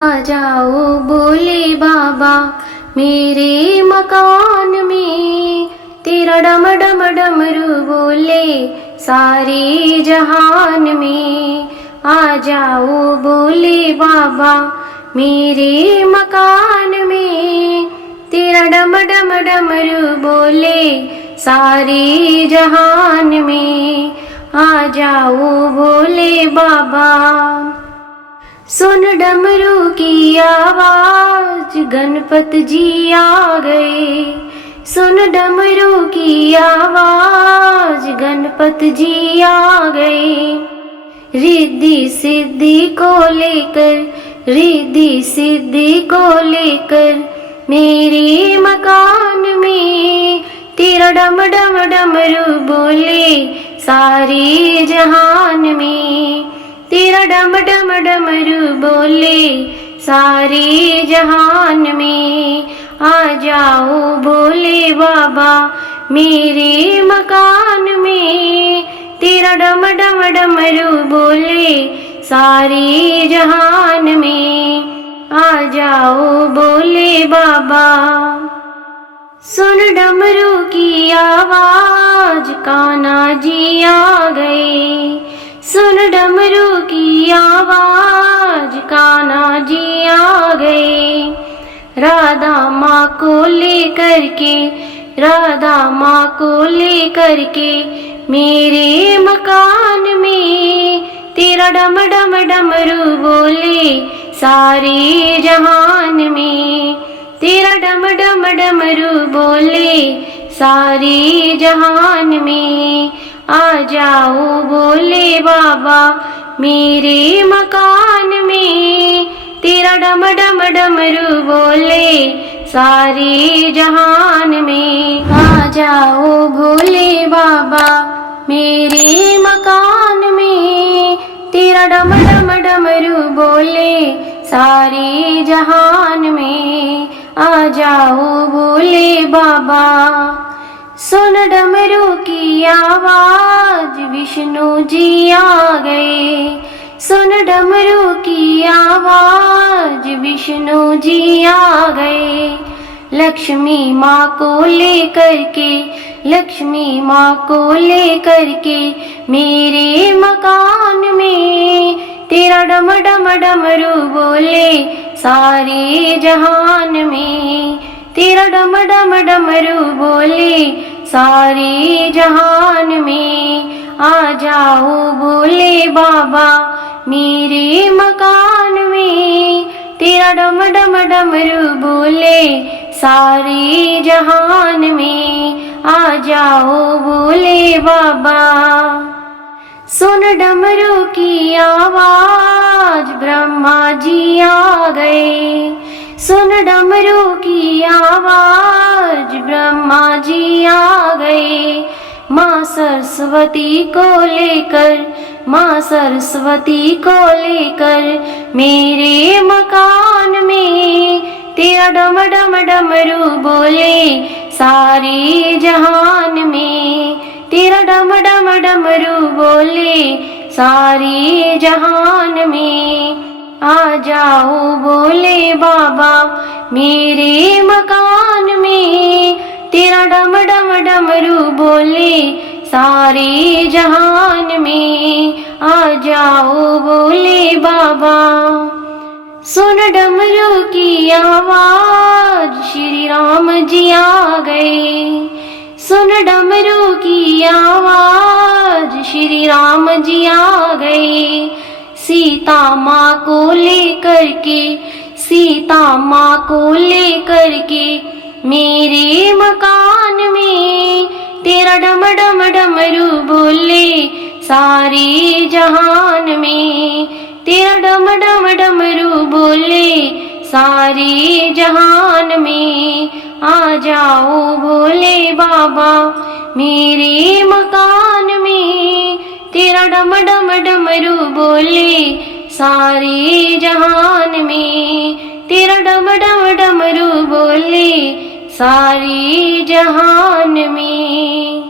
आ जाओ बोले बाबा मेरे मकान में, तेरा डम डम डमरू बोले सारे जहान में। आ जाओ बोले बाबा मेरे मकान में, तेरा डम डम डमरू बोले सारे जहान में। आ जाओ बोले बाबा। सुन डमरू की आवाज गणपत जी आ गए, सुन डमरू की आवाज गणपत जी आ गए। रिद्धि सिद्धि को लेकर, रिद्धि सिद्धि को लेकर मेरे मकान में, तेरा डम डम डमरू बोले सारे जहान में। तेरा डम डम डमरू बोले सारे जहान में। आ जाओ बोले बाबा मेरे मकान में, तेरा डम डम डमरू बोले सारे जहान में। आ जाओ बोले बाबा। सुन डमरू की आवाज कान्हा जी आ गए, सुन डमरू की आवाज कान्हा जी आ गए। राधा माँ को लेकर के, राधा माँ को लेकर के मेरे मकान में, तेरा डम डम डमरू बोले सारे जहान में। तेरा डम डम डमरू बोले सारे जहान में। आ जाओ बोले बाबा मेरे मकान में, तेरा डम डम डमरू बोले सारे जहान में। आ जाओ भोले बाबा मेरे मकान में, तेरा डम डम डमरू बोले सारे जहान में। आ जाओ भोले बाबा। सुन डमरू की आवाज विष्णु जी आ गए, सुन डमरू की आवाज विष्णु जी आ गए। लक्ष्मी माँ को लेकर के, लक्ष्मी माँ को लेकर के मेरे मकान में, तेरा डम डम डमरू बोले सारे जहान में। तेरा डम डम डमरू बोले सारे जहान में। आ जाओ बोले बाबा मेरे मकान में, तेरा डम डम डमरू बोले सारे जहान में। आ जाओ बोले बाबा। सुन डमरू की आवाज ब्रह्मा जी आ गए, सुन डमरू की आवाज ब्रह्मा जी आ गए। माँ सरस्वती को लेकर, माँ सरस्वती को लेकर मेरे मकान में, तेरा डम डम डमरू बोले सारे जहान में। तेरा डम डम डमरू बोले सारे जहान में। आ जाओ बोले बाबा मेरे मकान में, तेरा डम डम डमरू बोले सारे जहान में। आ जाओ बोले बाबा। सुन डमरू की आवाज श्री राम जी आ गए, सुन डमरू की आवाज श्री राम जी आ गए। सीता माँ को लेकर के, सीता माँ को लेकर के मेरे मकान में, तेरा डम डम डमरू बोले सारे जहान में। तेरा डम डम डमरू बोले सारे जहान में। आ जाओ भोले बाबा मेरे मकान में, तेरा डम डम डमरू बोले सारे जहान में। तेरा डम डम डमरू बोले सारे जहान में।